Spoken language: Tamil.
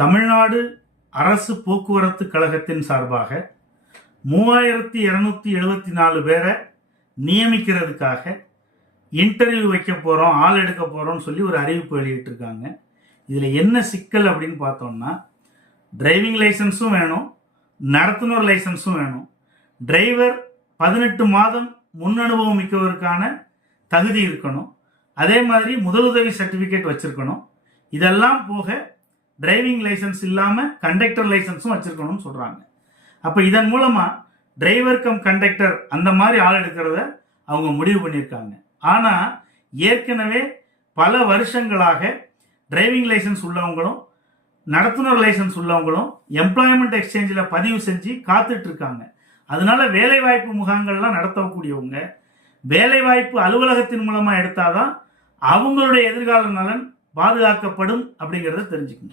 தமிழ்நாடு அரசு போக்குவரத்து கழகத்தின் சார்பாக 3274 பேரை நியமிக்கிறதுக்காக இன்டர்வியூ வைக்க போகிறோம், ஆள் எடுக்க போகிறோம்னு சொல்லி ஒரு அறிவிப்பு வெளியிட்டிருக்காங்க. இதில் என்ன சிக்கல் அப்படின்னு பார்த்தோம்னா, டிரைவிங் லைசன்ஸும் வேணும், நடத்துனர் லைசன்ஸும் வேணும். டிரைவர் 18 மாதம் முன் அனுபவம் மிக்கவருக்கான தகுதி இருக்கணும். அதே மாதிரி முதலுதவி சர்டிஃபிகேட் வச்சிருக்கணும். இதெல்லாம் போக டிரைவிங் லைசன்ஸ் இல்லாமல் கண்டக்டர் லைசன்ஸும் வச்சிருக்கணும்னு சொல்கிறாங்க. அப்போ இதன் மூலமாக டிரைவர் கம் கண்டக்டர் அந்த மாதிரி ஆள் எடுக்கிறத அவங்க முடிவு பண்ணியிருக்காங்க. ஆனால் ஏற்கனவே பல வருஷங்களாக டிரைவிங் லைசன்ஸ் உள்ளவங்களும் நடத்துனர் லைசன்ஸ் உள்ளவங்களும் எம்ப்ளாய்மெண்ட் எக்ஸ்சேஞ்சில் பதிவு செஞ்சு காத்துட்டு இருக்காங்க. அதனால வேலைவாய்ப்பு முகாம்கள்லாம் நடத்தக்கூடியவங்க வேலைவாய்ப்பு அலுவலகத்தின் மூலமாக எடுத்தாதான் அவங்களுடைய எதிர்கால நலன் பாதுகாக்கப்படும் அப்படிங்கிறத தெரிஞ்சுக்கணும்.